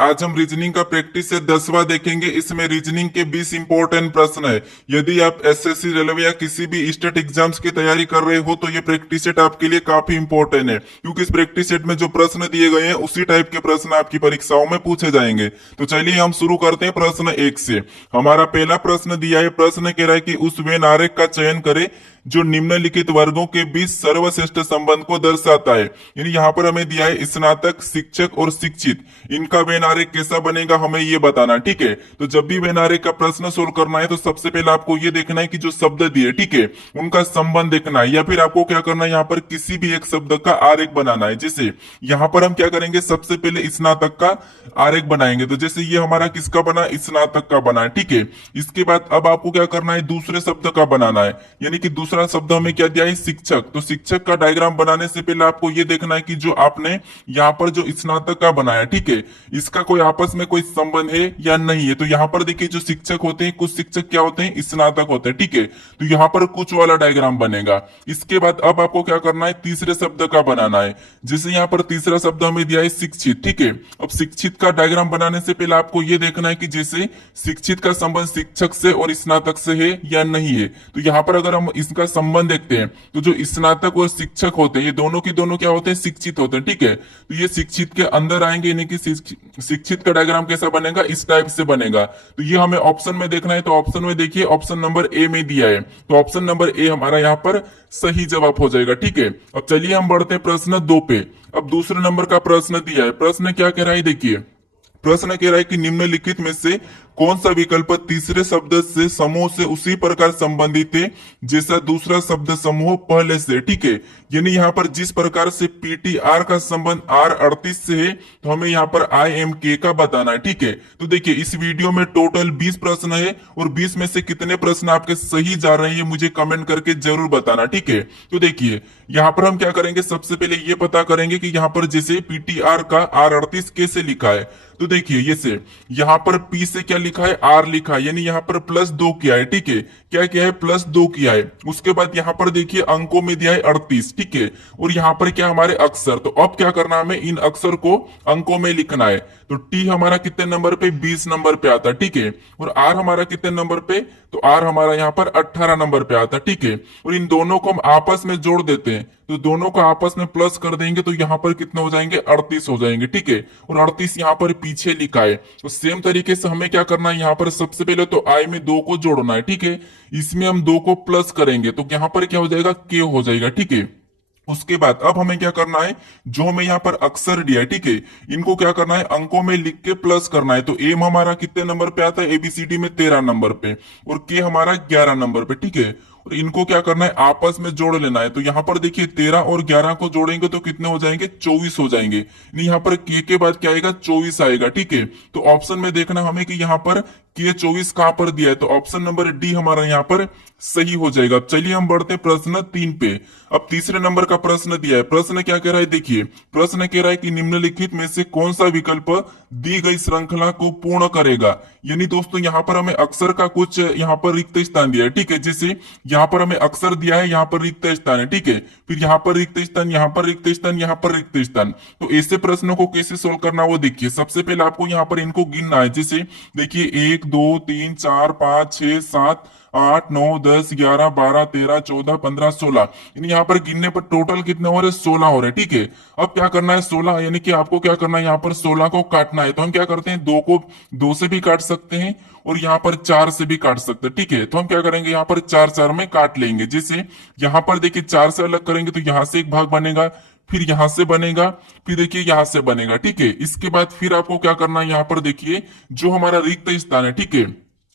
आज हम रीजनिंग का प्रैक्टिस से 10वां देखेंगे। इसमें रीजनिंग के 20 इंपॉर्टेंट प्रश्न है। यदि आप एसएससी रेलवे या किसी भी स्टेट एग्जाम्स की तैयारी कर रहे हो तो ये प्रैक्टिस सेट आपके लिए काफी इंपॉर्टेंट है, क्योंकि इस प्रैक्टिस सेट में जो प्रश्न दिए गए हैं उसी टाइप के प्रश्न आपकी परीक्षाओं में पूछे जाएंगे। तो चलिए हम शुरू करते हैं प्रश्न 1 से। हमारा पहला प्रश्न दिया है। प्रश्न कह रहा है कि उस वेन आरेख का चयन करें जो निम्नलिखित वर्गों के बीच सर्वश्रेष्ठ संबंध को दर्शाता है। यानी यहाँ पर हमें दिया है स्नातक, शिक्षक और शिक्षित, इनका वेन आरेख कैसा बनेगा हमें ये बताना। ठीक है, तो जब भी वेन आरेख का प्रश्न सोल्व करना है तो सबसे पहले आपको ये देखना है कि जो शब्द दिए, ठीक है, उनका संबंध देखना है, या फिर आपको क्या करना है, यहाँ पर किसी भी एक शब्द का आरेख बनाना है। जैसे यहाँ पर हम क्या करेंगे, सबसे पहले स्नातक का आरेख बनाएंगे। तो जैसे ये हमारा किसका बना, स्नातक का बना है। ठीक है, इसके बाद अब आपको क्या करना है, दूसरे शब्द का बनाना है। यानी कि दूसरा शब्द हमें क्या दिया है, शिक्षक। तो शिक्षक का डायग्राम बनाने से पहले आपको ये देखना है कि जो आपने यहाँ पर जो स्नातक का बनाया, ठीक है, इसका कोई आपस में कोई संबंध है या नहीं है। तो यहाँ पर देखिए जो शिक्षक होते हैं, कुछ शिक्षक क्या होते हैं, स्नातक होते हैं। ठीक है, तो यहाँ पर कुछ वाला डायग्राम बनेगा। इसके बाद अब आपको क्या करना है, तीसरे शब्द का बनाना है। जैसे यहाँ पर तीसरा शब्द हमें दिया है शिक्षित। ठीक है, अब शिक्षित का डायग्राम बनाने से पहले आपको ये देखना है कि जैसे शिक्षित का संबंध शिक्षक से और स्नातक से है या नहीं है। तो यहाँ पर अगर हम इसका संबंध देखते हैं तो जो स्नातक और शिक्षक होते हैं ये दोनों की दोनों क्या होते हैं, शिक्षित होते हैं। ठीक है, तो ये शिक्षित के अंदर आएंगे, यानी कि शिक्षित का डायग्राम कैसा बनेगा, इस टाइप से बनेगा। तो ये हमें ऑप्शन में देखना है। तो ऑप्शन में देखिए, ऑप्शन नंबर ए में दिया है, तो ऑप्शन नंबर ए हमारा यहाँ पर सही जवाब हो जाएगा। ठीक है, अब चलिए हम बढ़ते हैं प्रश्न 2 पे। अब दूसरे नंबर का प्रश्न दिया है। प्रश्न क्या कह रहा है, देखिए प्रश्न कह रहा है कि निम्नलिखित में से कौन सा विकल्प तीसरे शब्द से समूह से उसी प्रकार संबंधित है जैसा दूसरा शब्द समूह पहले से। ठीक है, यानी यहाँ पर जिस प्रकार से पीटीआर का संबंध R38 से है तो हमें यहाँ पर IMK का बताना है। ठीक है, तो देखिए इस वीडियो में टोटल 20 प्रश्न है और 20 में से कितने प्रश्न आपके सही जा रहे हैं ये मुझे कमेंट करके जरूर बताना। ठीक है, तो देखिए यहाँ पर हम क्या करेंगे, सबसे पहले ये पता करेंगे कि यहाँ पर जैसे पीटीआर का R38 कैसे लिखा है। तो देखिए ये से यहाँ पर P से क्या लिखा है, R लिखा है, यानी यहाँ पर +2 किया है। ठीक है, क्या किया है, +2 किया है। उसके बाद यहाँ पर देखिए अंकों में दिया है 38। ठीक है, और यहाँ पर क्या हमारे अक्षर, तो अब क्या करना है, हमें इन अक्षर को अंकों में लिखना है। तो T हमारा कितने नंबर पे, 20 नंबर पे आता है। ठीक है, और R हमारा कितने नंबर पे, तो R हमारा यहाँ पर 18 नंबर पे आता है। ठीक है, और इन दोनों को हम आपस में जोड़ देते हैं, तो दोनों को आपस में प्लस कर देंगे तो यहाँ पर कितने हो जाएंगे, 38 हो जाएंगे। ठीक है, और 38 यहाँ पर पीछे लिखा है। तो सेम तरीके से हमें क्या करना है, यहाँ पर सबसे पहले तो I में 2 को जोड़ना है। ठीक है, इसमें हम 2 को प्लस करेंगे तो यहाँ पर क्या हो जाएगा, K हो जाएगा। ठीक है, उसके बाद अब हमें क्या करना है, जो हमें यहाँ पर अक्षर दिया है, ठीक है, इनको क्या करना है, अंकों में लिख के प्लस करना है। तो एम हमारा कितने नंबर पे आता है, एबीसीडी में 13 नंबर पे, और के हमारा 11 नंबर पे। ठीक है, और इनको क्या करना है, आपस में जोड़ लेना है। तो यहाँ पर देखिए 13 और 11 को जोड़ेंगे तो कितने हो जाएंगे, 24 हो जाएंगे। नहीं, यहाँ पर के बाद क्या आएगा, 24 आएगा। ठीक है, तो ऑप्शन में देखना हमें कि यहाँ पर के 24 कहां पर दिया है, तो ऑप्शन नंबर डी हमारा यहाँ पर सही हो जाएगा। अब चलिए हम बढ़ते हैं प्रश्न 3 पे। अब तीसरे नंबर का प्रश्न दिया है। प्रश्न क्या कह रहा है, देखिए प्रश्न कह रहा है कि निम्नलिखित में से कौन सा विकल्प दी गई श्रृंखला को पूर्ण करेगा। यानी दोस्तों यहाँ पर हमें अक्षर का कुछ यहाँ पर रिक्त स्थान दिया है। ठीक है, जैसे यहाँ पर हमें अक्षर दिया है, यहाँ पर रिक्त स्थान है। ठीक है, फिर यहाँ पर रिक्त स्थान, यहाँ पर रिक्त स्थान, यहाँ पर रिक्त स्थान। तो ऐसे प्रश्नों को कैसे सोल्व करना वो देखिए। सबसे पहले आपको यहाँ पर इनको गिनना है। जैसे देखिए 1 2 3 4 5 6 7 8 9 10 11 12 13 14 15 16, यानी यहाँ पर गिनने पर टोटल कितने हो रहे, 16 हो रहे। ठीक है, अब क्या करना है, 16 यानी कि आपको क्या करना है, यहाँ पर 16 को काटना है। तो हम क्या करते हैं, 2 को 2 से भी काट सकते हैं और यहाँ पर 4 से भी काट सकते हैं। ठीक है, तो हम क्या करेंगे, यहाँ पर 4 4 में काट लेंगे। जैसे यहाँ पर देखिए 4 से अलग करेंगे तो यहाँ से एक भाग बनेगा, फिर यहां से बनेगा, फिर देखिए यहां से बनेगा। ठीक है, इसके बाद फिर आपको क्या करना है, यहाँ पर देखिए जो हमारा रिक्त स्थान है, ठीक है,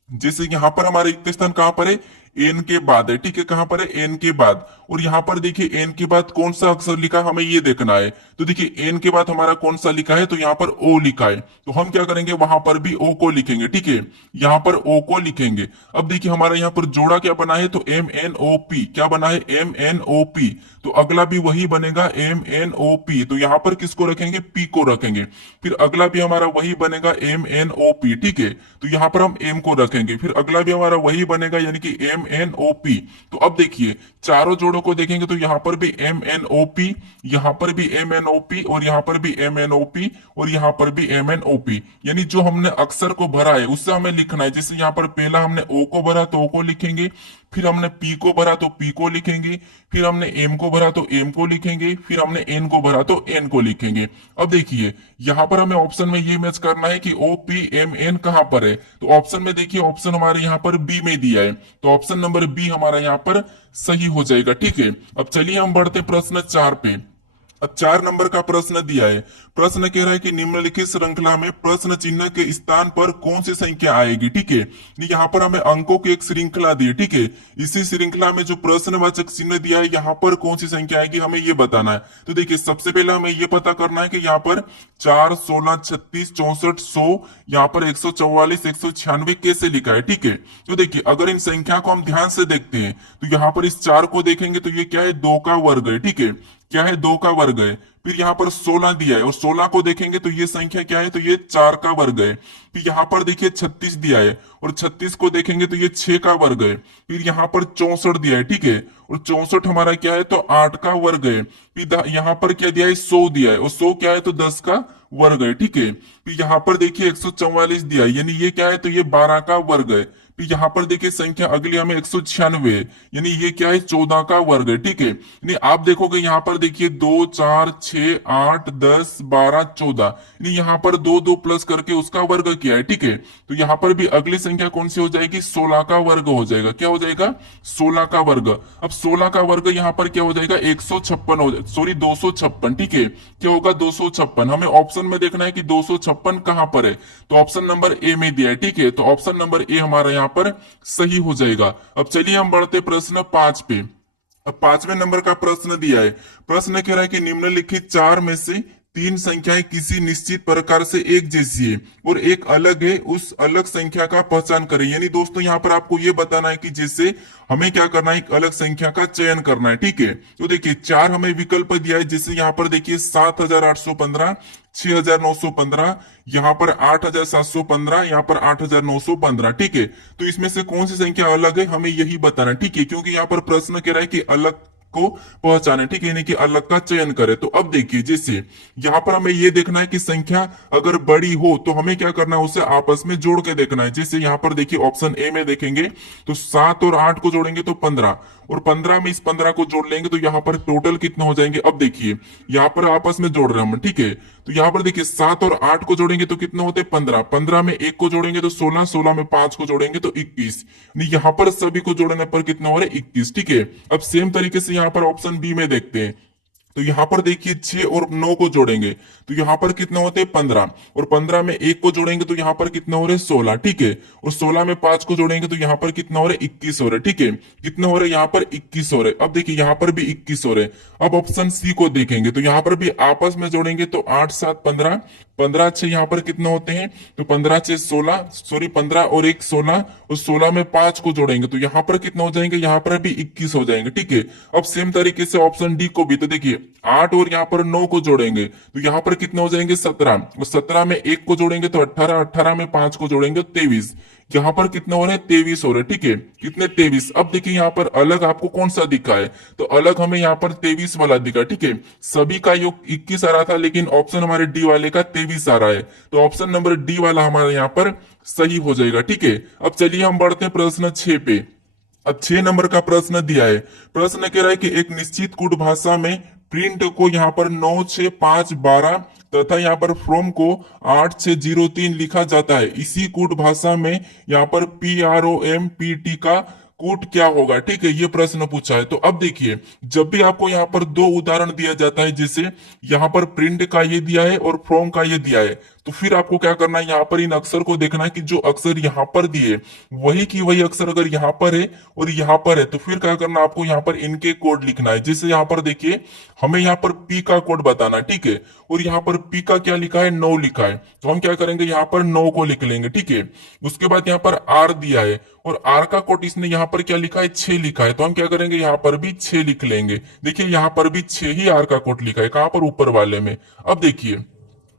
जैसे यहाँ पर हमारा रिक्त स्थान कहां पर है, एन के बाद है। ठीक है, कहां पर है, एन के बाद। और यहाँ पर देखिए एन के बाद कौन सा अक्षर लिखा हमें ये देखना है। तो देखिए एन के बाद हमारा कौन सा लिखा है, तो यहाँ पर ओ लिखा है, तो हम क्या करेंगे, वहां पर भी ओ को लिखेंगे। ठीक है, यहाँ पर ओ को लिखेंगे। अब देखिए हमारा यहाँ पर जोड़ा क्या बना है, तो MNOP, क्या बना है, MNOP। तो अगला भी वही बनेगा, MNOP। तो यहाँ पर किसको रखेंगे, P को रखेंगे। फिर अगला भी हमारा वही बनेगा, MNOP। ठीक है, तो यहाँ पर हम M को रखेंगे। फिर अगला भी हमारा वही बनेगा, यानी कि MNOP। तो अब देखिए चारों जोड़ों को देखेंगे तो यहाँ पर भी MNOP, यहाँ पर भी MNOP, और यहाँ पर भी MNOP, और यहाँ पर भी MNOP। यानी जो हमने अक्षर को भरा है उससे हमें लिखना है। जैसे यहाँ पर पहला हमने O को भरा तो O को लिखेंगे, फिर हमने P को भरा तो P को लिखेंगे, फिर हमने M को भरा तो M को लिखेंगे, फिर हमने N को भरा तो N को लिखेंगे। अब देखिए यहाँ पर हमें ऑप्शन में ये मैच करना है कि OPMN कहाँ पर है। तो ऑप्शन में देखिए, ऑप्शन हमारे यहाँ पर बी में दिया है, तो ऑप्शन नंबर बी हमारा यहाँ पर सही हो जाएगा। ठीक है, अब चलिए हम बढ़ते प्रश्न 4 पे। अब 4 नंबर का प्रश्न दिया है। प्रश्न कह रहा है कि निम्नलिखित श्रृंखला में प्रश्न चिन्ह के स्थान पर कौन सी संख्या आएगी। ठीक है, यहाँ पर हमें अंकों की एक श्रृंखला दी है। ठीक है, इसी श्रृंखला में जो प्रश्नवाचक चिन्ह दिया है यहाँ पर कौन सी संख्या आएगी हमें ये बताना है। तो देखिए सबसे पहले हमें ये पता करना है कि यहाँ पर 4, 16, 36, 64, 100, यहाँ पर 144, 196 कैसे लिखा है। ठीक है, तो देखिए अगर इन संख्या को हम ध्यान से देखते हैं तो यहाँ पर इस 4 को देखेंगे तो ये क्या है, 2 का वर्ग है। ठीक है, क्या है, 2 का वर्ग है। फिर यहाँ पर 16 दिया है, और 16 को देखेंगे तो ये संख्या क्या है, तो ये 4 का वर्ग है। फिर यहाँ पर देखिए 36 दिया है, और 36 को देखेंगे तो ये 6 का वर्ग है। फिर यहाँ पर 64 दिया है। ठीक है, और 64 हमारा क्या है, तो 8 का वर्ग है। फिर यहाँ पर क्या दिया है, 100 दिया है, और 100 क्या है, तो 10 का वर्ग है। ठीक है, फिर यहाँ पर देखिए 144 दिया है, यानी ये क्या है, तो ये 12 का वर्ग है। फिर यहाँ पर देखिए संख्या अगली हमें 196 है, यानी ये क्या है, 14 का वर्ग है। ठीक है, यानी आप देखोगे यहाँ पर देखिए 2, 4, 6, 8, 10, 12, 14, यानी यहाँ पर 2 2 प्लस करके उसका वर्ग किया है। ठीक है, तो यहाँ पर भी अगली संख्या कौन सी हो जाएगी, 16 का वर्ग हो जाएगा। क्या हो जाएगा, 16 का वर्ग। अब 16 का वर्ग यहाँ पर क्या हो जाएगा, 156 हो जाएगा, सॉरी 256। ठीक है, क्या होगा, 256। हमें ऑप्शन में देखना है कि 256 कहां पर है, तो ऑप्शन नंबर ए में दिया है। ठीक है, तो ऑप्शन नंबर ए हमारा यहाँ पर सही हो जाएगा। अब चलिए हम बढ़ते प्रश्न 5 पे। अब 5वें नंबर का प्रश्न दिया है। प्रश्न कह रहा है कि निम्नलिखित 4 में से 3 संख्याएं किसी निश्चित प्रकार से एक जैसी है और एक अलग है, उस अलग संख्या का पहचान करें। यानी दोस्तों यहाँ पर आपको ये बताना है कि जैसे हमें क्या करना है, एक अलग संख्या का चयन करना है। ठीक है, तो देखिए 4 हमें विकल्प दिया है। जैसे यहाँ पर देखिए 7,815, 6,915, यहाँ पर 8,715, यहाँ पर 8,915। ठीक है, तो इसमें से कौन सी संख्या अलग है हमें यही बताना है। ठीक है, क्योंकि यहाँ पर प्रश्न कह रहा है कि अलग को पहचाने। ठीक है, यानी कि अलग का चयन करें। तो अब देखिए जैसे यहाँ पर हमें ये देखना है कि संख्या अगर बड़ी हो तो हमें क्या करना है, उसे आपस में जोड़ के देखना है। जैसे यहाँ पर देखिए ऑप्शन ए में देखेंगे तो 7 और 8 को जोड़ेंगे तो 15, और 15 में इस 15 को जोड़ लेंगे तो यहाँ पर टोटल कितना हो जाएंगे। अब देखिए यहाँ पर आपस में जोड़ रहे हैं हम। ठीक है, तो यहाँ पर देखिए 7 और 8 को जोड़ेंगे तो कितना होते हैं, 15, 15 में 1 को जोड़ेंगे तो 16, 16 में 5 को जोड़ेंगे तो 21, यहाँ पर सभी को जोड़ने पर कितना हो रहा है, 21। ठीक है, अब सेम तरीके से यहाँ पर ऑप्शन बी में देखते हैं। तो यहाँ पर देखिए 6 और 9 को जोड़ेंगे तो यहाँ पर कितना होते हैं, 15, और 15 में 1 को जोड़ेंगे तो यहाँ पर कितना हो रहा है, 16। ठीक है, और 16 में 5 को जोड़ेंगे तो यहाँ पर कितना हो रहा है, 21 हो रहा है। ठीक है, कितना हो रहा है, यहाँ पर 21 हो रहा है। अब देखिए यहाँ पर भी 21 हो रहे हैं। अब ऑप्शन सी को देखेंगे तो यहाँ पर भी आपस में जोड़ेंगे तो 8, 7, 15, 15 6 यहाँ पर कितना होते हैं, तो 15 6 16, सॉरी 15 और 1 16, और 16 में 5 को जोड़ेंगे तो यहाँ पर कितना हो जाएंगे, यहाँ पर भी 21 हो जाएंगे। ठीक है, अब सेम तरीके से ऑप्शन डी को भी, तो देखिए 8 और यहाँ पर 9 को जोड़ेंगे तो यहाँ पर कितना हो जाएंगे, 17, और 17 में 1 को जोड़ेंगे तो 18, 18 में 5 को जोड़ेंगे तो 23, यहाँ पर कितना हो रहा है, 23 हो रहा है। ठीक है, कितने, 23। अब देखिए यहाँ पर अलग आपको कौन सा दिखा है, तो अलग हमें यहाँ पर 23 वाला दिखा। ठीक है, सभी का योग 21 आ रहा था लेकिन ऑप्शन हमारे डी वाले का 23 आ रहा है, तो ऑप्शन नंबर डी वाला हमारे यहाँ पर सही हो जाएगा। ठीक है, अब चलिए हम बढ़ते हैं प्रश्न 6 पे। अब 6 नंबर का प्रश्न दिया है। प्रश्न कह रहा है कि एक निश्चित कूट भाषा में प्रिंट को यहाँ पर 9 6 5 12 तथा यहाँ पर फ्रॉम को 8 6 0 3 लिखा जाता है। इसी कूट भाषा में यहाँ पर PROMPT का कूट क्या होगा। ठीक है, ये प्रश्न पूछा है। तो अब देखिए जब भी आपको यहाँ पर 2 उदाहरण दिया जाता है, जैसे यहाँ पर प्रिंट का ये दिया है और फ्रॉम का ये दिया है, तो फिर आपको क्या करना है, यहाँ पर इन अक्षर को देखना है कि जो अक्षर यहाँ पर दिए वही की वही अक्षर अगर यहाँ पर है और यहाँ पर है तो फिर क्या करना, आपको यहाँ पर इनके कोड लिखना है। जैसे यहाँ पर देखिए हमें यहाँ पर पी का कोड बताना है। ठीक है, और यहाँ पर पी का क्या लिखा है, 9 लिखा है, तो हम क्या करेंगे, यहाँ पर 9 को लिख लेंगे। ठीक है, उसके बाद यहाँ पर आर दिया है और आर का कोड इसने यहाँ पर क्या लिखा है, 6 लिखा है, तो हम क्या करेंगे, यहाँ पर भी 6 लिख लेंगे। देखिए यहाँ पर भी 6 ही आर का कोड लिखा है, कहां पर, ऊपर वाले में। अब देखिए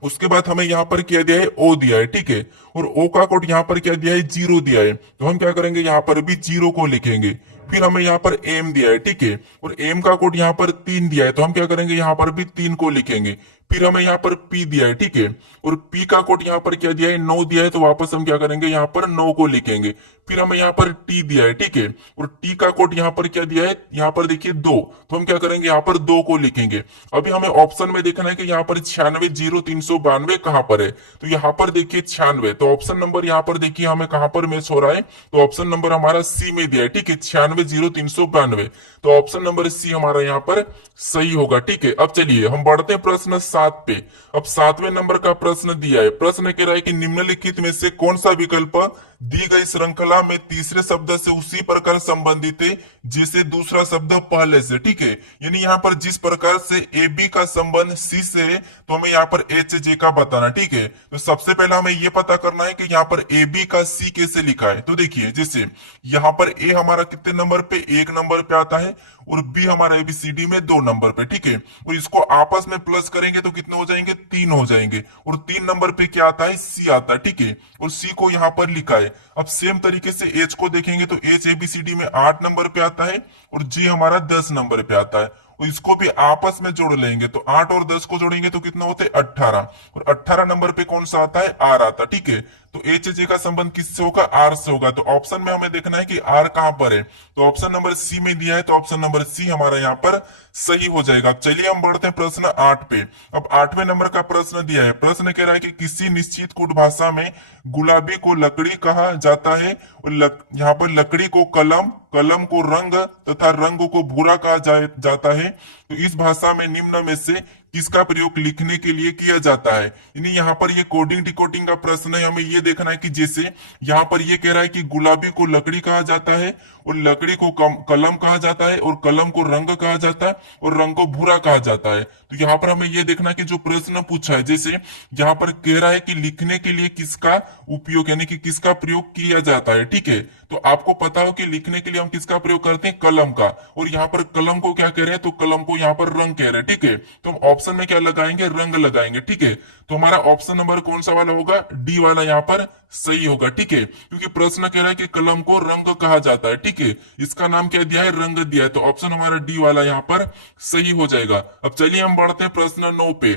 उसके बाद हमें यहाँ पर क्या दिया है, ओ दिया है, ठीक है। और ओ का कोड यहाँ पर क्या दिया है, 0 दिया है, तो हम क्या करेंगे, यहाँ पर भी 0 को लिखेंगे। फिर हमें यहाँ पर एम दिया है, ठीक है, और एम का कोड यहाँ पर 3 दिया है, तो हम क्या करेंगे, यहाँ पर भी 3 को लिखेंगे। फिर हमें यहाँ पर पी दिया है, ठीक है, और पी का कोड यहाँ पर क्या दिया है, 9 दिया है, तो वापस हम क्या करेंगे, यहाँ पर 9 को लिखेंगे। फिर हमें यहाँ पर टी दिया है, ठीक है, और टी का कोड यहाँ पर क्या दिया है, यहाँ पर देखिए 2, तो हम क्या करेंगे, यहाँ पर 2 को लिखेंगे। अभी हमें ऑप्शन में देखना है कि यहाँ पर 960392 कहाँ पर है, तो यहाँ पर देखिए 96, तो ऑप्शन नंबर यहाँ पर देखिए हमें कहाँ पर मैच हो रहा है, तो ऑप्शन नंबर हमारा सी में दिया है, ठीक है, 960392, तो ऑप्शन नंबर सी हमारा यहाँ पर सही होगा, ठीक है। अब चलिए हम बढ़ते हैं प्रश्न 7 पे। अब 7वें नंबर का प्रश्न दिया है, प्रश्न कह रहा है कि निम्नलिखित में से कौन सा विकल्प दी गई श्रृंखला में तीसरे शब्द से उसी प्रकार संबंधित है जैसे दूसरा शब्द पहले से, ठीक है। यानी यहाँ पर जिस प्रकार से ए बी का संबंध सी से है, तो हमें यहाँ पर एच जे का बताना, ठीक है। तो सबसे पहला हमें ये पता करना है कि यहाँ पर ए बी का सी कैसे लिखा है। तो देखिए, जैसे यहाँ पर ए हमारा कितने नंबर पे, 1 नंबर पे आता है, और बी हमारा एबीसीडी में 2 नंबर पे, ठीक है। और इसको आपस में प्लस करेंगे तो कितने हो जाएंगे, 3 हो जाएंगे। और 3 नंबर पे क्या आता है, सी आता है, ठीक है, और सी को यहाँ पर लिखा है। अब सेम तरीके से एच को देखेंगे तो एच एबीसीडी में 8 नंबर पे आता है, और जे हमारा 10 नंबर पे आता है। और इसको भी आपस में जोड़ लेंगे तो 8 और 10 को जोड़ेंगे तो कितना होता है, 18, और 18 नंबर पे कौन सा आता है, आर आता है, ठीक है। तो एच जे का संबंध किससे होगा, आर से होगा। तो ऑप्शन में हमें देखना है कि आर कहां पर है, तो ऑप्शन नंबर सी में दिया है, तो ऑप्शन नंबर सी हमारा यहाँ पर सही हो जाएगा। चलिए हम बढ़ते हैं प्रश्न 8 पे। अब 8वें नंबर का प्रश्न दिया है, प्रश्न कह रहा है कि किसी निश्चित कूट भाषा में गुलाबी को लकड़ी कहा जाता है, और यहाँ पर लकड़ी को कलम, कलम को रंग तथा रंग को भूरा कहा जाता है। तो इस भाषा में निम्न में से किसका प्रयोग लिखने के लिए किया जाता है। यानी यहाँ पर ये कोडिंग डिकोडिंग का प्रश्न है, हमें ये देखना है कि जैसे यहाँ पर ये कह रहा है कि गुलाबी को लकड़ी कहा जाता है, और लकड़ी को कलम कहा जाता है, और कलम को रंग कहा जाता है, और रंग को भूरा कहा जाता है। तो यहाँ पर हमें ये देखना है कि जो प्रश्न पूछा है, जैसे यहाँ पर कह रहा है कि लिखने के लिए किसका उपयोग यानी कि किसका प्रयोग किया जाता है, ठीक है। तो आपको पता हो कि लिखने के लिए हम किसका प्रयोग करते हैं, कलम का, और यहाँ पर कलम को क्या कह रहे हैं, तो कलम को यहाँ पर रंग कह रहे हैं, ठीक है। तो हम ऑप्शन में क्या लगाएंगे, रंग लगाएंगे, ठीक है। तो हमारा ऑप्शन नंबर कौन सा वाला होगा, डी वाला यहाँ पर सही होगा, ठीक है, क्योंकि प्रश्न कह रहा है कि कलम को रंग कहा जाता है, ठीक है। इसका नाम क्या दिया है, रंग दिया है, तो ऑप्शन हमारा डी वाला यहाँ पर सही हो जाएगा। अब चलिए हम बढ़ते हैं प्रश्न 9 पे।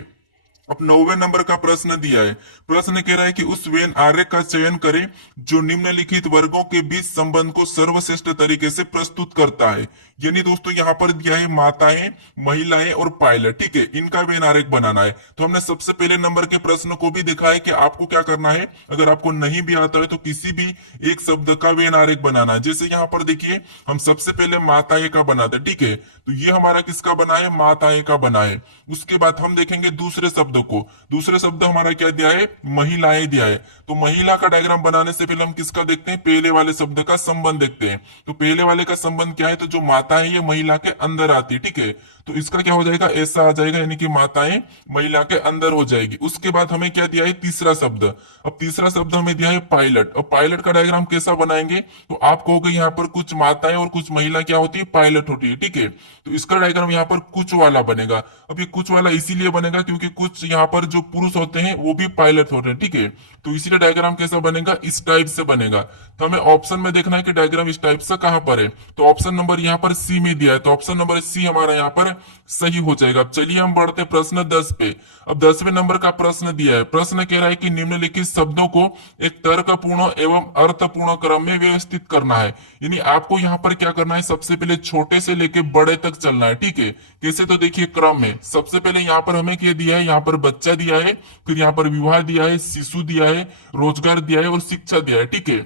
अब 9वें नंबर का प्रश्न दिया है, प्रश्न कह रहा है कि उस वेन आर्य का चयन करें जो निम्नलिखित वर्गों के बीच संबंध को सर्वश्रेष्ठ तरीके से प्रस्तुत करता है। यानी दोस्तों यहाँ पर दिया है माताएं, महिलाएं और पायलट, ठीक है, इनका वेन आरेख बनाना है। तो हमने सबसे पहले नंबर के प्रश्न को भी देखा है कि आपको क्या करना है, अगर आपको नहीं भी आता है तो किसी भी एक शब्द का वेन आरेख बनाना है। जैसे यहाँ पर देखिए हम सबसे पहले माताएं का बनाते, ठीक है, तो ये हमारा किसका बना है, माताएं का बना है। उसके बाद हम देखेंगे दूसरे शब्द को, दूसरे शब्द हमारा क्या दिया है, महिलाएं दिया है। तो महिला का डायग्राम बनाने से पहले हम किसका देखते हैं, पहले वाले शब्द का संबंध देखते हैं। तो पहले वाले का संबंध क्या है, तो जो माता है ये महिला के अंदर आती है, ठीक है, तो इसका क्या हो जाएगा, ऐसा आ जाएगा, यानी कि माताएं महिला के अंदर हो जाएगी। उसके बाद हमें क्या दिया है, तीसरा शब्द। अब तीसरा शब्द हमें दिया है पायलट। अब पायलट का डायग्राम कैसा बनाएंगे, तो आप कहोगे यहाँ पर कुछ माताएं और कुछ महिला क्या होती है, पायलट होती है, ठीक है। तो इसका डायग्राम यहाँ पर कुछ वाला बनेगा। अब ये कुछ वाला इसीलिए बनेगा क्योंकि कुछ यहाँ पर जो पुरुष होते हैं वो भी पायलट होते हैं, ठीक है। तो इसीलिए डायग्राम कैसा बनेगा, इस टाइप से बनेगा। तो हमें ऑप्शन में देखना है कि डायग्राम इस टाइप से कहां पर है, तो ऑप्शन नंबर यहाँ पर सी में दिया है, तो ऑप्शन नंबर सी हमारा यहाँ पर सही हो जाएगा। अब चलिए हम बढ़ते प्रश्न 10 पे। अब 10वें नंबर का प्रश्न दिया है, प्रश्न कह रहा है कि निम्नलिखित शब्दों को एक तर्कपूर्ण एवं अर्थपूर्ण क्रम में व्यवस्थित करना है। यानी आपको यहाँ पर क्या करना है, सबसे पहले छोटे से लेके बड़े तक चलना है, ठीक है। कैसे, तो देखिए क्रम में सबसे पहले यहाँ पर हमें क्या दिया है, यहाँ पर बच्चा दिया है, फिर यहाँ पर विवाह दिया है, शिशु दिया है, रोजगार दिया है और शिक्षा दिया है, ठीक है।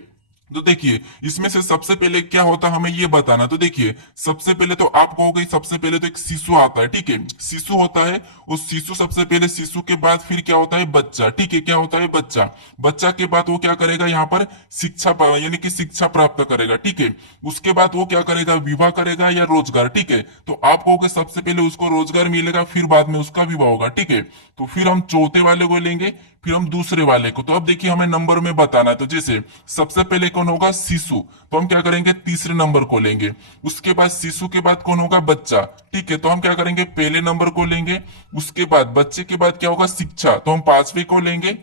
तो देखिए इसमें से सबसे पहले क्या होता है हमें ये बताना। तो देखिए सबसे पहले तो आप कहोगे सबसे पहले तो एक शिशु आता है, ठीक है, शिशु होता है, उस शिशु सबसे पहले शिशु के बाद फिर क्या होता है, बच्चा, ठीक है, क्या होता है, बच्चा। बच्चा के बाद वो क्या करेगा, यहाँ पर शिक्षा यानी कि शिक्षा प्राप्त करेगा, ठीक है। उसके बाद वो क्या करेगा, विवाह करेगा या रोजगार, ठीक है। तो आप कहोगे सबसे पहले उसको रोजगार मिलेगा, फिर बाद में उसका विवाह होगा, ठीक है। तो फिर हम चौथे वाले को लेंगे, फिर हम दूसरे वाले को, तो अब देखिए हमें नंबर में बताना है, तो जैसे सबसे पहले कौन होगा, शिशु, तो हम क्या करेंगे, तीसरे नंबर को लेंगे। उसके बाद शिशु के बाद कौन होगा, बच्चा, ठीक है, तो हम क्या करेंगे, पहले नंबर को लेंगे। उसके बाद बच्चे के बाद क्या होगा, शिक्षा, तो हम पांचवे को लेंगे।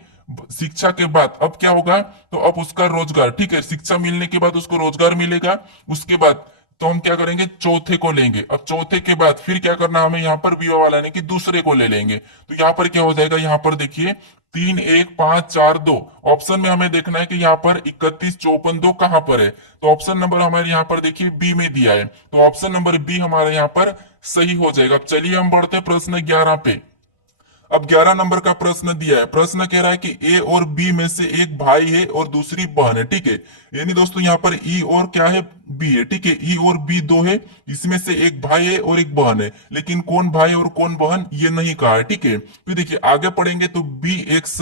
शिक्षा के बाद अब क्या होगा, तो अब उसका रोजगार, ठीक है, शिक्षा मिलने के बाद उसको रोजगार मिलेगा। उसके बाद तो हम क्या करेंगे, चौथे को लेंगे। अब चौथे के बाद फिर क्या करना, हमें यहाँ पर विवा वाला नहीं कि दूसरे को ले लेंगे। तो यहाँ पर क्या हो जाएगा, यहाँ पर देखिए 3 1 5 4 2, ऑप्शन में हमें देखना है कि यहाँ पर 31 54 2 कहां पर है। तो ऑप्शन नंबर हमारे यहाँ पर देखिए बी में दिया है, तो ऑप्शन नंबर बी हमारे यहाँ पर सही हो जाएगा। अब चलिए हम बढ़ते हैं प्रश्न 11 पे। अब 11 नंबर का प्रश्न दिया है, प्रश्न कह रहा है कि ए और बी में से एक भाई है और दूसरी बहन है, ठीक है। यानी दोस्तों यहाँ पर ई और क्या है, बी है, ठीक है, ई और बी दो है, इसमें से एक भाई है और एक बहन है, लेकिन कौन भाई और कौन बहन ये नहीं कहा है, ठीक है। फिर देखिए आगे पढ़ेंगे तो बी एक्स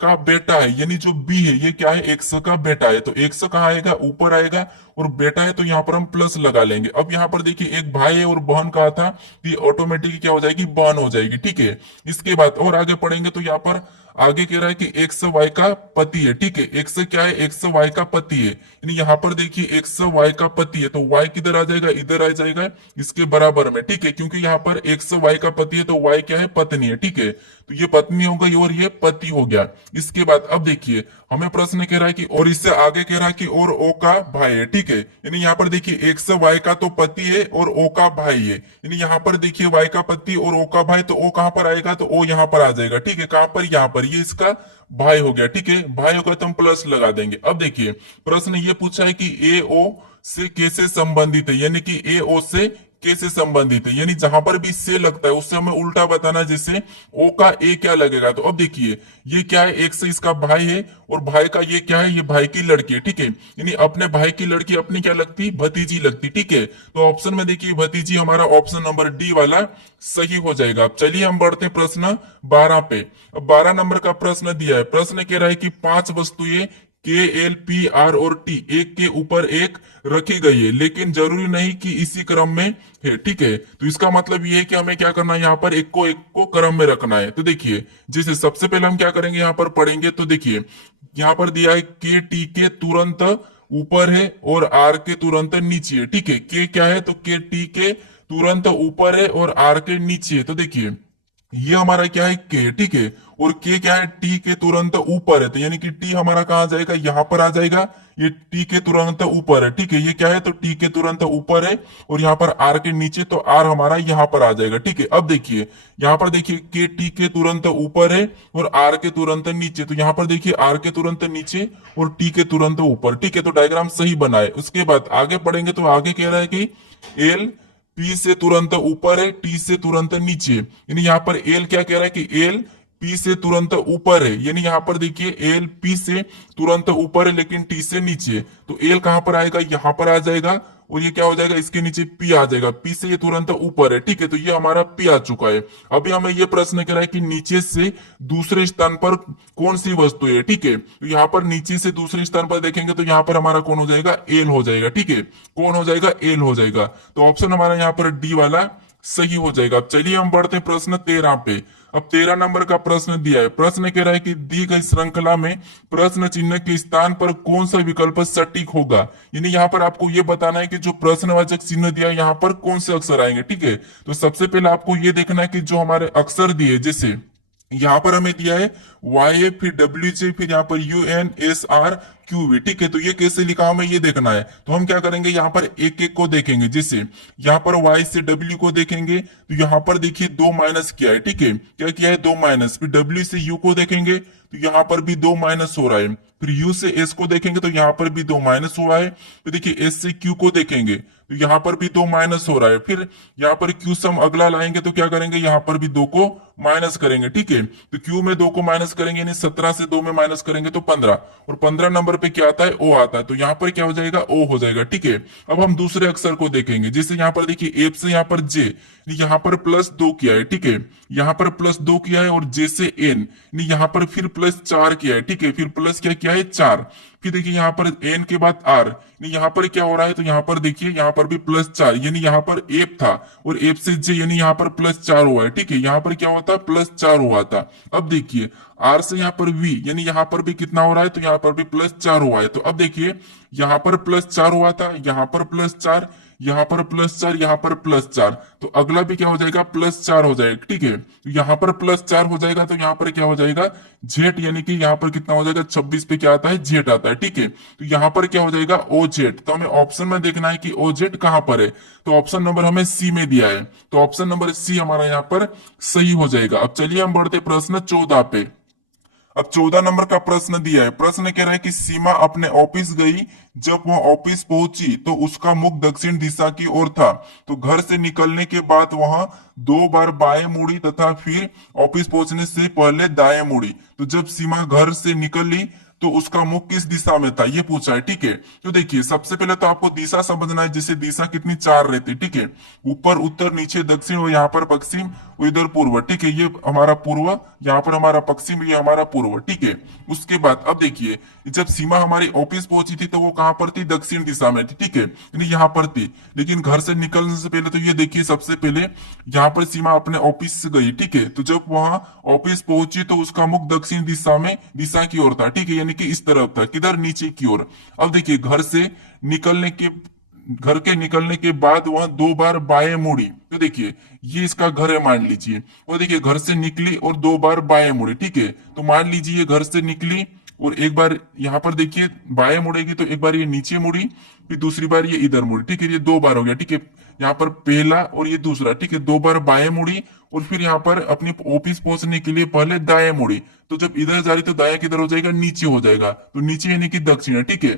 का बेटा है, यानी जो बी है ये क्या है, एक्स का बेटा है, तो एक्स कहाँ आएगा, ऊपर आएगा, और बेटा है तो यहाँ पर हम प्लस लगा लेंगे। अब यहाँ पर देखिए एक भाई है और बहन कहा था, तो ये ऑटोमेटिकली क्या हो जाएगी, बहन हो जाएगी, ठीक है। इसके बाद और आगे पढ़ेंगे तो यहाँ पर आगे कह रहा है कि एक्स वाई का पति है, ठीक है, एक्स क्या है, एक्स वाई का पति है, यानी यहाँ पर देखिए एक्स वाई का पति है, तो वाई किधर आ जाएगा, इधर आ जाएगा इसके बराबर में, ठीक है, क्योंकि यहाँ पर एक्स वाई का पति है तो वाई क्या है, पत्नी है, ठीक है, तो ये पत्नी हो गई और ये पति हो गया। इसके बाद अब देखिए हमें प्रश्न कह रहा है कि और इससे आगे कह रहा है कि और ओ का भाई है, ठीक है, यानी यहाँ पर देखिए एक्स वाई का तो पति है और ओ का भाई है, यानी यहाँ पर देखिए वाई का पति और ओ का भाई, तो ओ कहां पर आएगा, तो ओ यहाँ पर आ जाएगा, ठीक है, कहां पर, यहाँ पर, ये इसका भाई हो गया, ठीक है, भाई होगा तो हम प्लस लगा देंगे। अब देखिए प्रश्न ये पूछा है कि ए ओ से कैसे संबंधित है, यानी कि ए ओ से कैसे संबंधित है, यानी जहां पर भी से लगता है उससे हमें उल्टा बताना है, जैसे ओ का ए क्या लगेगा, तो अब देखिए ये क्या है, एक से इसका भाई है और भाई का ये क्या है, ये भाई की लड़की है, ठीक है, यानी अपने भाई की लड़की अपनी क्या लगती, भतीजी लगती, ठीक है, तो ऑप्शन में देखिए भतीजी हमारा ऑप्शन नंबर डी वाला सही हो जाएगा। अब चलिए हम बढ़ते हैं प्रश्न 12 पे। अब 12 नंबर का प्रश्न दिया है, प्रश्न कह रहा है कि 5 वस्तुएं के एल पी आर और टी एक के ऊपर एक रखी गई है, लेकिन जरूरी नहीं कि इसी क्रम में है, ठीक है, तो इसका मतलब ये है कि हमें क्या करना है, यहाँ पर एक को क्रम में रखना है। तो देखिए जैसे सबसे पहले हम क्या करेंगे, यहाँ पर पढ़ेंगे तो देखिए यहाँ पर दिया है के टी के तुरंत ऊपर है और आर के तुरंत नीचे है, ठीक है, के क्या है, तो के टी के तुरंत ऊपर है और आर के नीचे है, तो देखिए ये हमारा क्या है, के, ठीक है, और के क्या है, टी के तुरंत ऊपर है, तो यानी कि टी हमारा कहाँ जाएगा, यहाँ पर आ जाएगा, ये टी के तुरंत ऊपर है, ठीक है, ये क्या है, तो टी के तुरंत ऊपर है और यहाँ पर आर के नीचे, तो आर हमारा यहाँ पर आ जाएगा, ठीक है। अब देखिए यहाँ पर देखिए के टी के तुरंत ऊपर है और आर के तुरंत नीचे, तो यहाँ पर देखिए आर के तुरंत नीचे और टी के तुरंत ऊपर, ठीक है, तो डायग्राम सही बना है। उसके बाद आगे पढ़ेंगे तो आगे कह रहा है कि एल पी से तुरंत ऊपर है, टी से तुरंत नीचे, यानी यहाँ पर एल क्या कह रहा है कि एल पी से तुरंत ऊपर है, यानी यहाँ पर देखिए एल पी से तुरंत ऊपर है लेकिन टी से नीचे, तो एल कहां पर आएगा, यहाँ पर आ जाएगा, और ये क्या हो जाएगा, इसके नीचे पी आ जाएगा, पी से ये तुरंत ऊपर है, ठीक है, तो ये हमारा पी आ चुका है। अभी हमें ये प्रश्न कह रहा है कि नीचे से दूसरे स्थान पर कौन सी वस्तु है, ठीक है, तो यहाँ पर नीचे से दूसरे स्थान पर देखेंगे तो यहाँ पर हमारा कौन हो जाएगा, एल हो जाएगा, ठीक है, कौन हो जाएगा, एल हो जाएगा, तो ऑप्शन हमारा यहाँ पर डी वाला सही हो जाएगा। अब चलिए हम बढ़ते हैं प्रश्न 13 पे। अब 13 नंबर का प्रश्न दिया है, प्रश्न कह रहा है कि दी गई श्रृंखला में प्रश्न चिन्ह के स्थान पर कौन सा विकल्प सटीक होगा, यानी यहाँ पर आपको ये बताना है कि जो प्रश्नवाचक चिन्ह दिया है यहाँ पर कौन से अक्षर आएंगे, ठीक है। तो सबसे पहले आपको ये देखना है कि जो हमारे अक्षर दिए, जैसे यहाँ पर हमें दिया है वाई फिर डब्ल्यू जे फिर यहाँ पर U N S R Q V, ठीक है, तो ये कैसे लिखा हमें ये देखना है, तो हम क्या करेंगे, यहाँ पर एक एक को देखेंगे, जैसे यहाँ पर वाई से डब्ल्यू को देखेंगे तो यहाँ पर देखिए 2 माइनस किया है, ठीक है, क्या किया है, 2 माइनस, फिर डब्ल्यू से यू को देखेंगे तो यहाँ पर भी 2 माइनस हो रहा है, फिर यू से एस को देखेंगे तो यहाँ पर भी 2 माइनस हुआ है, तो देखिए एस से क्यू को देखेंगे तो यहाँ पर भी 2 माइनस हो रहा है, फिर यहाँ पर क्यू सम अगला लाएंगे तो क्या करेंगे, यहाँ पर भी 2 को माइनस करेंगे, ठीक है, तो क्यू में 2 को माइनस करेंगे यानी 17 से 2 में माइनस करेंगे तो 15, और 15 नंबर पे क्या आता है, ओ आता है, तो यहाँ पर क्या हो जाएगा, ओ हो जाएगा, ठीक है। अब हम दूसरे अक्षर को देखेंगे, जैसे यहाँ पर देखिए एफ से यहाँ पर जे, यहाँ पर +2 किया है, ठीक है, यहाँ पर +2 किया है, और जे से एन, यहाँ पर फिर +4 किया है, ठीक है, फिर प्लस क्या किया है 4, फिर देखिए यहाँ पर n के बाद r, यहाँ पर क्या हो रहा है, तो यहाँ पर देखिए यहाँ पर भी +4, यानी यहाँ पर एफ था और एफ से जे, यानी यहाँ पर +4 हुआ है। ठीक है, यहाँ पर क्या होता है, +4 हुआ था। अब देखिए आर से यहाँ पर वी, यानी यहाँ पर भी कितना हो रहा है, तो यहाँ पर भी +4 हुआ है। तो अब देखिए यहाँ पर +4 हुआ था, यहाँ पर +4, यहाँ पर +4, यहाँ पर +4, तो अगला भी क्या हो जाएगा, +4 हो जाएगा। ठीक है, तो यहाँ पर +4 हो जाएगा, तो यहाँ पर क्या हो जाएगा, जेट, यानी कि यहाँ पर कितना हो जाएगा, 26 पे क्या आता है, जेट आता है। ठीक है, तो यहाँ पर क्या हो जाएगा, ओ जेट। तो हमें ऑप्शन में देखना है कि ओ जेट कहां पर है, तो ऑप्शन नंबर हमें सी में दिया है, तो ऑप्शन नंबर सी हमारा यहाँ पर सही हो जाएगा। अब चलिए हम बढ़ते प्रश्न 14 पे। अब 14 नंबर का प्रश्न दिया है। प्रश्न कह रहा है कि सीमा अपने ऑफिस गई। जब वह ऑफिस पहुंची तो उसका मुख दक्षिण दिशा की ओर था। तो घर से निकलने के बाद वहां 2 बार बाएं मुड़ी तथा फिर ऑफिस पहुंचने से पहले दाएं मुड़ी। तो जब सीमा घर से निकली तो उसका मुख किस दिशा में था, ये पूछा है। ठीक है, तो देखिए सबसे पहले तो आपको दिशा समझना है, जैसे दिशा कितनी 4 रहती। ठीक है, ऊपर उत्तर नीचे दक्षिण और यहाँ पर पश्चिम और इधर पूर्व। ठीक है, ये हमारा पूर्व, यहाँ पर हमारा पश्चिम, ये हमारा पूर्व। ठीक है, उसके बाद अब देखिए जब सीमा हमारी ऑफिस पहुंची थी तो वो कहां पर थी, दक्षिण दिशा में थी। ठीक है, यानी यहाँ पर थी। लेकिन घर से निकलने से पहले तो ये देखिए सबसे पहले यहाँ पर सीमा अपने ऑफिस से गई। ठीक है, तो जब वहां ऑफिस पहुंची तो उसका मुख दक्षिण दिशा में, दिशा की ओर था। ठीक है, यानी कि इस तरफ था, किधर, नीचे की ओर। अब देखिए घर के निकलने के बाद वह 2 बार बाएं मुड़ी। तो देखिए ये इसका घर है मान लीजिए, और देखिए घर से निकली और 2 बार बाएं मुड़ी। ठीक है, तो मान लीजिए घर से निकली और एक बार यहाँ पर देखिए बाएं मुड़ेगी, तो एक बार ये नीचे मुड़ी, फिर दूसरी बार ये इधर मुड़ी। ठीक है, ये 2 बार हो गया। ठीक है, यहाँ पर पहला और ये दूसरा। ठीक है, 2 बार बाएं मुड़ी और फिर यहाँ पर अपनी ऑफिस पहुंचने के लिए पहले दाएं मुड़ी। तो जब इधर जा रही तो दाएं किधर हो जाएगा, नीचे हो जाएगा। तो नीचे यानी कि दक्षिण है। ठीक है,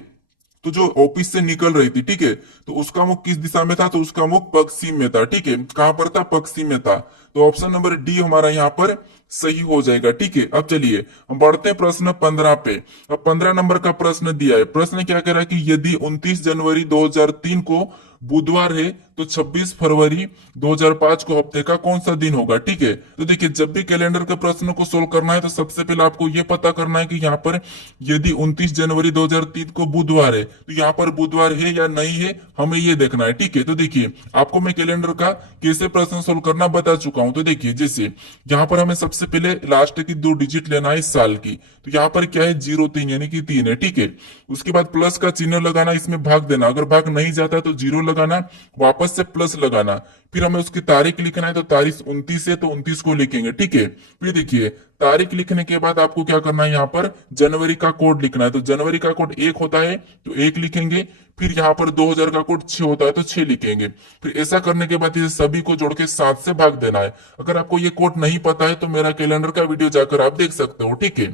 तो जो ऑफिस से निकल रही थी, ठीक है, तो उसका मुख किस दिशा में था, तो उसका मुख पश्चिम में था। ठीक है, कहां पर था, पश्चिम में था। तो ऑप्शन नंबर डी हमारा यहाँ पर सही हो जाएगा। ठीक है, अब चलिए हम बढ़ते हैं प्रश्न 15 पे। अब 15 नंबर का प्रश्न दिया है। प्रश्न क्या कह रहा है कि यदि 29 जनवरी 2003 को बुधवार है तो 26 फरवरी 2005 को हफ्ते का कौन सा दिन होगा। ठीक है, तो देखिए जब भी कैलेंडर के प्रश्नों को सोल्व करना है तो सबसे पहले आपको यह पता करना है कि यहाँ पर यदि 29 जनवरी 2003 को बुधवार है तो यहाँ पर बुधवार है या नहीं है, हमें ये देखना है। ठीक है, तो देखिए आपको मैं कैलेंडर का कैसे प्रश्न सोल्व करना बता चुका हूं। तो देखिए जैसे यहाँ पर हमें सबसे पहले लास्ट की 2 डिजिट लेना है इस साल की। तो यहाँ पर क्या है, 03 यानी कि 3 है। ठीक है, उसके बाद प्लस का चिन्ह लगाना, इसमें भाग देना, अगर भाग नहीं जाता तो 0 लगाना, वापस से प्लस लगाना। फिर हमें उसकी तारीख लिखना है, तो तारीख 29 है तो 29 को लिखेंगे। ठीक है, फिर देखिए तारीख लिखने के बाद आपको क्या करना है, यहाँ पर जनवरी का कोड लिखना है। तो जनवरी का कोड 1 होता है तो 1 लिखेंगे। फिर यहाँ पर 2000 का कोड 6 होता है तो 6 लिखेंगे। फिर ऐसा करने के बाद इसे सभी को जोड़ के 7 से भाग देना है। अगर आपको ये कोड नहीं पता है तो मेरा कैलेंडर का वीडियो जाकर आप देख सकते हो। ठीक है,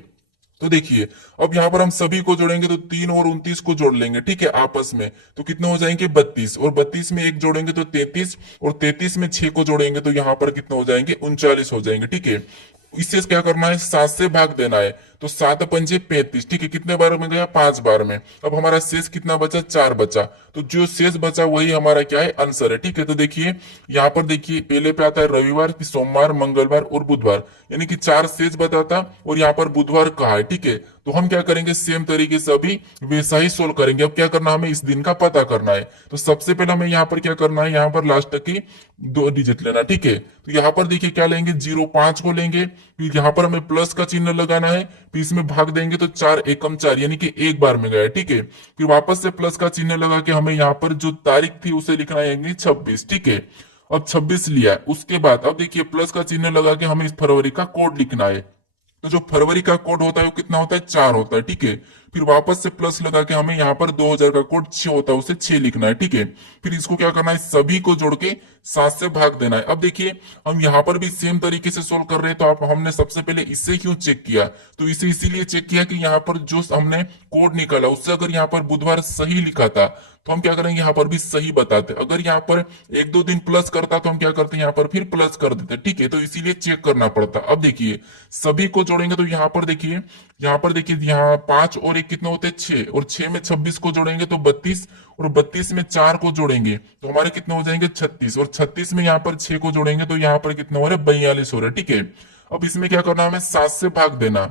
तो देखिए अब यहाँ पर हम सभी को जोड़ेंगे तो 3 और 29 को जोड़ लेंगे। ठीक है, आपस में तो कितने हो जाएंगे, 32, और 32 में 1 जोड़ेंगे तो 33, और 33 में 6 को जोड़ेंगे तो यहाँ पर कितने हो जाएंगे, 39 हो जाएंगे। ठीक है, इससे क्या करना है, 7 से भाग देना है। तो 7 पंजे 35। ठीक है, कितने बार में गया, 5 बार में। अब हमारा शेष कितना बचा, 4 बचा। तो जो शेष बचा वही हमारा क्या है, आंसर है। ठीक है, तो देखिए यहाँ पर देखिए पहले पे आता है रविवार, फिर सोमवार, मंगलवार और बुधवार, यानी कि 4 शेष बताता, और यहाँ पर बुधवार कहा है। ठीक है, तो हम क्या करेंगे, सेम तरीके से अभी वैसा ही सोल्व करेंगे। अब क्या करना, हमें इस दिन का पता करना है। तो सबसे पहले हमें यहाँ पर क्या करना है, यहाँ पर लास्ट की 2 डिजिट लेना। ठीक है, तो यहाँ पर देखिए क्या लेंगे, 05 को लेंगे। फिर यहाँ पर हमें प्लस का चिन्ह लगाना है, फिर इसमें भाग देंगे तो 4 एकम 4 यानी कि 1 बार में गया। ठीक है, फिर वापस से प्लस का चिन्ह लगा के हमें यहाँ पर जो तारीख थी उसे लिखना है 26। ठीक है, अब 26 लिया। उसके बाद अब देखिए प्लस का चिन्ह लगा के हमें इस फरवरी का कोड लिखना है। तो जो फरवरी का कोड होता है वो कितना होता है, 4 होता है। ठीक है, फिर वापस से प्लस लगा के हमें यहाँ पर 2000 का कोड 6 होता है, उसे 6 लिखना है। ठीक है, फिर इसको क्या करना है, सभी को जोड़ के 7 से भाग देना है। अब देखिए हम यहाँ पर भी सेम तरीके से सोल्व कर रहे हैं। तो आप हमने सबसे पहले इससे क्यों चेक किया, तो इसे इसीलिए चेक किया कि यहाँ पर जो हमने कोड निकाला उससे अगर यहाँ पर बुधवार सही लिखा था तो हम क्या करेंगे, यहाँ पर भी सही बताते। अगर यहाँ पर 1-2 दिन प्लस करता तो हम क्या करते, यहाँ पर फिर प्लस कर देते। ठीक है, तो इसीलिए चेक करना पड़ता। अब देखिए सभी को जोड़ेंगे तो यहाँ पर देखिए, यहाँ 5 और 1 कितने होते हैं, 6, और 6 में 26 को जोड़ेंगे तो 32, और 32 में 4 को जोड़ेंगे तो हमारे कितने हो जाएंगे, 36, और 36 में यहाँ पर 6 को जोड़ेंगे तो यहाँ पर कितने हो रहे, 42 हो रहे। ठीक है, अब इसमें क्या करना, हमें 7 से भाग देना।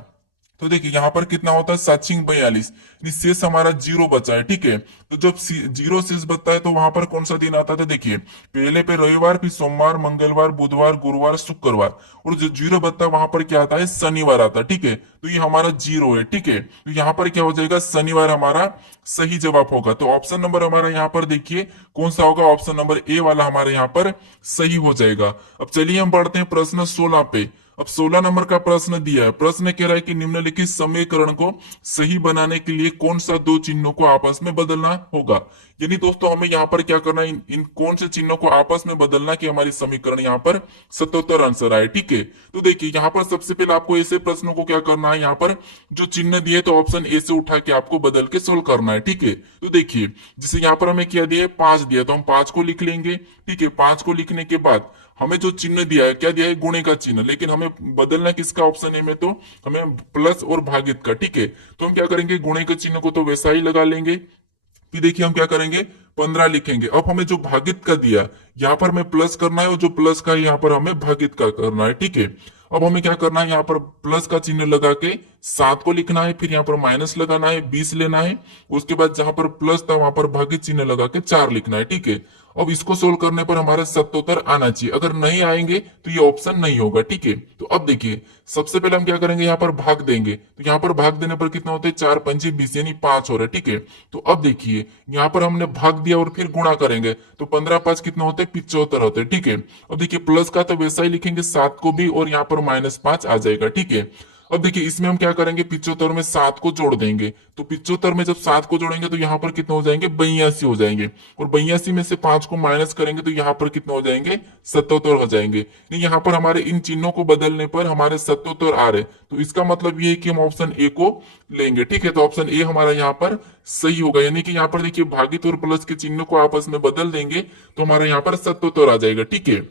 तो देखिए यहाँ पर कितना होता है 7×42, शेष हमारा जीरो बचा है। ठीक है, तो जब जीरो शेष बचता है तो वहां पर कौन सा दिन आता था, देखिए पहले पे रविवार, फिर सोमवार, मंगलवार, बुधवार, गुरुवार, शुक्रवार, और जो जीरो बचता है वहां पर क्या आता है, शनिवार आता है। ठीक है, तो ये हमारा जीरो है। ठीक है, तो यहाँ पर क्या हो जाएगा, शनिवार हमारा सही जवाब होगा। तो ऑप्शन नंबर हमारा यहाँ पर देखिए कौन सा होगा, ऑप्शन नंबर ए वाला हमारे यहाँ पर सही हो जाएगा। अब चलिए हम बढ़ते हैं प्रश्न 16 पे। अब 16 नंबर का प्रश्न दिया है। प्रश्न कह रहा है कि निम्नलिखित समीकरण को सही बनाने के लिए कौन सा दो चिन्हों को आपस में बदलना होगा। यानी दोस्तों हमें यहाँ पर क्या करना है, इन कौन से चिन्हों को आपस में बदलना कि हमारी समीकरण यहाँ पर 77 आंसर आए। ठीक है, तो देखिए यहाँ पर सबसे पहले आपको ऐसे प्रश्नों को क्या करना है, यहाँ पर जो चिन्ह दिए तो ऑप्शन ए से उठा के आपको बदल के सोल्व करना है। ठीक है, तो देखिए जैसे यहाँ पर हमें क्या दिया है, 5 दिया, तो हम 5 को लिख लेंगे। ठीक है, 5 को लिखने के बाद हमें जो चिन्ह दिया है, क्या दिया है, गुणे का चिन्ह, लेकिन हमें बदलना किसका, ऑप्शन ए में तो हमें प्लस और भागित का। ठीक है, तो हम क्या करेंगे, गुणे के चिन्ह को तो वैसा ही लगा लेंगे। फिर देखिए हम क्या करेंगे, 15 लिखेंगे। अब हमें जो भागित का दिया, यहाँ पर हमें प्लस करना है, और जो प्लस का है यहाँ पर हमें भागित का करना है। ठीक है, अब हमें क्या करना है, यहाँ पर प्लस का चिन्ह लगा के 7 को लिखना है, फिर यहाँ पर माइनस लगाना है, 20 लेना है, उसके बाद जहां पर प्लस था वहां पर भागित चिन्ह लगा के 4 लिखना है। ठीक है, अब इसको सोल्व करने पर हमारा 77 आना चाहिए। अगर नहीं आएंगे तो ये ऑप्शन नहीं होगा। ठीक है, तो अब देखिए सबसे पहले हम क्या करेंगे, यहाँ पर भाग देंगे। तो यहाँ पर भाग देने पर कितना होता है, 4×5 = 20, यानी 5 हो रहा है। ठीक है, तो अब देखिए यहाँ पर हमने भाग दिया और फिर गुणा करेंगे, तो 15×5 कितना होते हैं, 75 होते हैं। ठीक है, अब देखिए प्लस का तो वैसा ही लिखेंगे 7 को भी, और यहाँ पर -5 आ जाएगा। ठीक है, अब देखिए इसमें हम क्या करेंगे, 75 में 7 को जोड़ देंगे। तो 75 में जब 7 को जोड़ेंगे तो यहाँ पर कितने हो जाएंगे, 82 हो जाएंगे, और 82 में से 5 को माइनस करेंगे तो यहाँ पर कितने हो जाएंगे, 77 हो जाएंगे। यहाँ पर हमारे इन चिन्हों को बदलने पर हमारे 77 आ रहे, तो इसका मतलब ये है कि हम ऑप्शन ए को लेंगे। ठीक है, तो ऑप्शन ए हमारा यहाँ पर सही होगा। यानी कि यहाँ पर देखिए भागित और प्लस के चिन्हों को आपस में बदल देंगे तो हमारा यहाँ पर 77 आ जाएगा। ठीक है,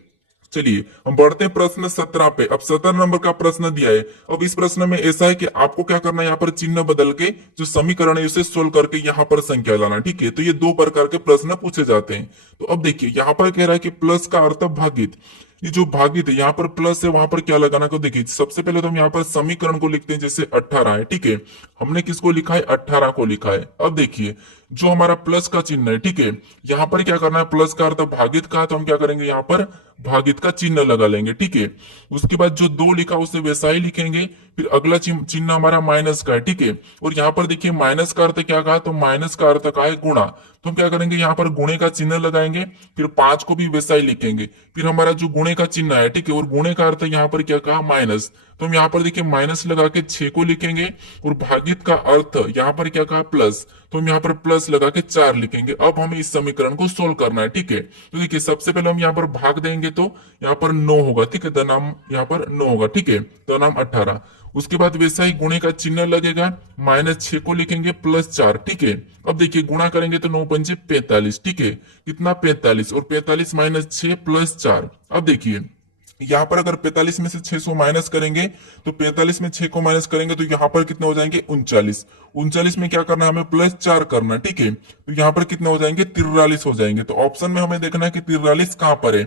चलिए हम बढ़ते हैं प्रश्न 17 पे। अब 17 नंबर का प्रश्न दिया है। अब इस प्रश्न में ऐसा है कि आपको क्या करना है, यहाँ पर चिन्ह बदल के जो समीकरण है उसे सोल्व करके यहाँ पर संख्या लाना। ठीक है, तो ये दो प्रकार के प्रश्न पूछे जाते हैं। तो अब देखिए यहाँ पर कह रहा है कि प्लस का अर्थ भागित, ये जो भागित है यहाँ पर प्लस है, वहां पर क्या लगाना को देखिए सबसे पहले तो हम यहाँ पर समीकरण को लिखते हैं, जैसे 18 है। ठीक है, हमने किसको लिखा है, 18 को लिखा है। अब देखिए जो हमारा प्लस का चिन्ह है, ठीक है, यहाँ पर क्या करना है, प्लस का अर्थ भागित का, तो हम क्या करेंगे, यहाँ पर भागित का चिन्ह लगा लेंगे। ठीक है, उसके बाद जो 2 लिखा उसे वैसा ही लिखेंगे। फिर अगला चिन्ह हमारा माइनस का है। ठीक है, और यहाँ पर देखिए माइनस का अर्थ क्या कहा, तो माइनस का अर्थ का है गुणा, तो हम क्या करेंगे, यहाँ पर गुणे का चिन्ह लगाएंगे। फिर 5 को भी वैसा ही लिखेंगे। फिर हमारा जो गुणे का चिन्ह है, ठीक है, और गुणे का अर्थ यहाँ पर क्या कहा, माइनस, तो हम यहाँ पर देखिए माइनस लगा के 6 को लिखेंगे। और भागित का अर्थ यहाँ पर क्या कहा, प्लस, तो हम यहाँ पर प्लस लगा के 4 लिखेंगे। अब हमें इस समीकरण को सोल्व करना है। ठीक है, तो देखिए सबसे पहले हम यहाँ पर भाग देंगे तो यहाँ पर 9 होगा। ठीक है, नाम यहाँ पर 9 होगा। ठीक है, तो नाम 18, उसके बाद वैसा ही गुणे का चिन्ह लगेगा, -6 को लिखेंगे, +4। ठीक है, अब देखिए गुणा करेंगे तो 9×5 = 45। ठीक है, कितना, 45, और 45 - 6 +4। अब देखिए यहाँ पर अगर 45 में से 600 माइनस करेंगे, तो 45 में 6 को माइनस करेंगे तो यहाँ पर कितने हो जाएंगे, 39। 39 में क्या करना है, हमें +4 करना है। ठीक है, तो यहाँ पर कितने हो जाएंगे, 43 हो जाएंगे। तो ऑप्शन में हमें देखना है कि 43 कहाँ पर है,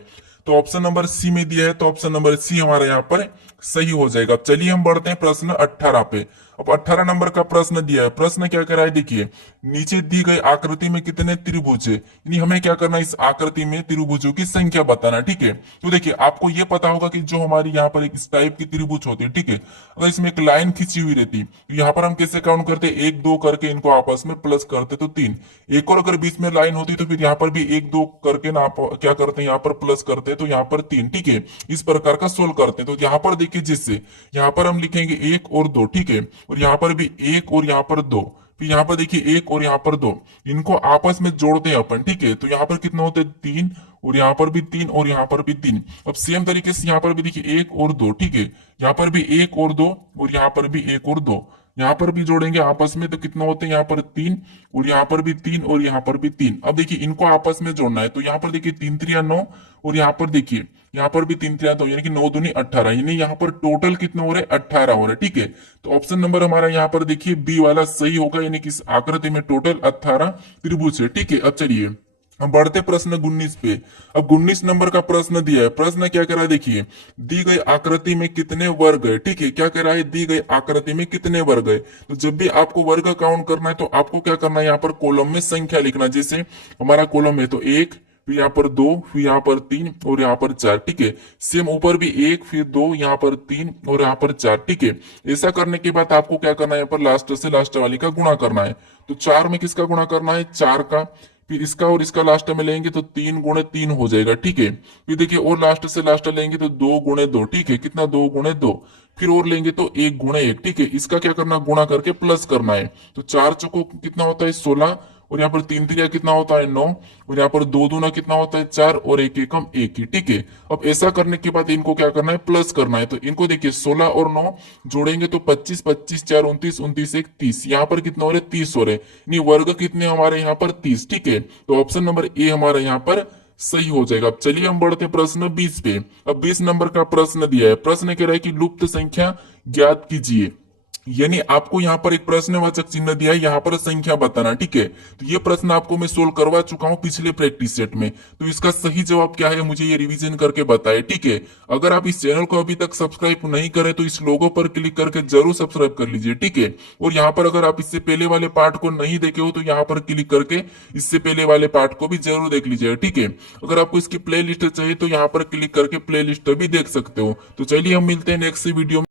तो ऑप्शन नंबर सी में दिया है, तो ऑप्शन नंबर सी हमारा यहाँ पर सही हो जाएगा। चलिए हम बढ़ते हैं प्रश्न 18 पे। अब 18 नंबर का प्रश्न दिया है। प्रश्न क्या कर रहा है, देखिए नीचे दी गई आकृति में कितने त्रिभुज है, यानी हमें क्या करना है, इस आकृति में त्रिभुजों की संख्या बताना। ठीक है, तो देखिए आपको ये पता होगा कि जो हमारी यहाँ पर एक इस टाइप की त्रिभुज होती है, ठीक है, अगर इसमें एक लाइन खींची हुई रहती तो यहाँ पर हम कैसे काउंट करते, 1 2 करके इनको आपस में प्लस करते तो 3, एक और अगर बीच में लाइन होती तो फिर यहाँ पर भी 1 2 करके ना आप क्या करते हैं, यहाँ पर प्लस करते तो यहाँ पर 3। ठीक है, इस प्रकार का सोल्व करते हैं। तो यहाँ पर देखिए जिससे यहाँ पर हम लिखेंगे 1 और 2, ठीक है, और यहाँ पर भी 1 और यहाँ पर 2, फिर यहाँ पर देखिए 1 और यहाँ पर 2, इनको आपस में जोड़ते हैं अपन। ठीक है, तो यहाँ पर कितना होते हैं, 3, और यहाँ पर भी 3, और यहाँ पर भी 3। अब सेम तरीके से यहाँ पर भी देखिए 1 और 2, ठीक है, यहाँ पर भी 1 और 2, और यहाँ पर भी 1 और 2, यहाँ पर भी जोड़ेंगे आपस में तो कितना होते हैं, यहाँ पर 3, और यहाँ पर भी 3, और यहाँ पर भी 3। अब देखिए इनको आपस में जोड़ना है, तो यहाँ पर देखिए 3 3 9, और यहाँ पर देखिए यहाँ पर भी 3 3 2, यानी कि 9 दूनी 18, यानी यहाँ पर टोटल कितने हो रहे, 18 हो रहे। ठीक है, तो ऑप्शन नंबर हमारा यहाँ पर देखिए बी वाला सही होगा, यानी कि इस आकृति में टोटल 18 त्रिभुज है। ठीक है, अब चलिए हम बढ़ते प्रश्न 19 पे। अब 19 नंबर का प्रश्न दिया है। प्रश्न क्या कह रहा है देखिए, दी गई आकृति में कितने वर्ग है। ठीक है, क्या कह रहा है, दी गई आकृति में कितने वर्ग है। तो जब भी आपको वर्ग काउंट करना है तो आपको क्या करना है, यहाँ पर कॉलम में संख्या लिखना। जैसे हमारा कॉलम है तो 1, फिर यहाँ पर 2, फिर यहाँ पर 3 और यहाँ पर 4। ठीक है, सेम ऊपर भी 1, फिर 2, यहाँ पर 3 और यहाँ पर 4। ठीक है, ऐसा करने के बाद आपको क्या करना है, यहाँ पर लास्ट से लास्ट वाली का गुणा करना है। तो 4 में किसका गुणा करना है, 4 का। फिर इसका और इसका लास्ट में लेंगे तो 3 गुणे 3 हो जाएगा। ठीक है, फिर देखिए और लास्ट से लास्ट लेंगे तो 2 गुणे 2। ठीक है, कितना, 2 गुणे 2। फिर और लेंगे तो 1 गुणे 1। ठीक है, इसका क्या करना, गुणा करके प्लस करना है। तो 4 चौको कितना होता है, 16, और यहाँ पर 3 3 कितना होता है, 9, और यहाँ पर 2 दूना कितना होता है, 4, और 1 एकम 1 ही। ठीक है, अब ऐसा करने के बाद इनको क्या करना है, प्लस करना है। तो इनको देखिए 16 और 9 जोड़ेंगे तो 25, 25 4 29, 29 1 30। यहाँ पर कितना हो रहा है, 30 हो रहे। नहीं, वर्ग कितने हमारे यहाँ पर, 30। ठीक है, तो ऑप्शन नंबर ए हमारा यहाँ पर सही हो जाएगा। अब चलिए हम बढ़ते प्रश्न 20 पे। अब 20 नंबर का प्रश्न दिया है। प्रश्न कह रहा है कि लुप्त संख्या ज्ञात कीजिए। यानी आपको यहाँ पर एक प्रश्नवाचक चिन्ह दिया है, यहाँ पर संख्या बताना। ठीक है, तो ये प्रश्न आपको मैं सोल्व करवा चुका हूँ पिछले प्रैक्टिस सेट में। तो इसका सही जवाब क्या है, मुझे ये रिवीजन करके बताए। ठीक है, अगर आप इस चैनल को अभी तक सब्सक्राइब नहीं करे तो इस लोगो पर क्लिक करके जरूर सब्सक्राइब कर लीजिए। ठीक है, और यहाँ पर अगर आप इससे पहले वाले पार्ट को नहीं देखे हो तो यहाँ पर क्लिक करके इससे पहले वाले पार्ट को भी जरूर देख लीजिएगा। ठीक है, अगर आपको इसकी प्ले लिस्ट चाहिए तो यहाँ पर क्लिक करके प्ले लिस्ट भी देख सकते हो। तो चलिए हम मिलते हैं नेक्स्ट वीडियो में।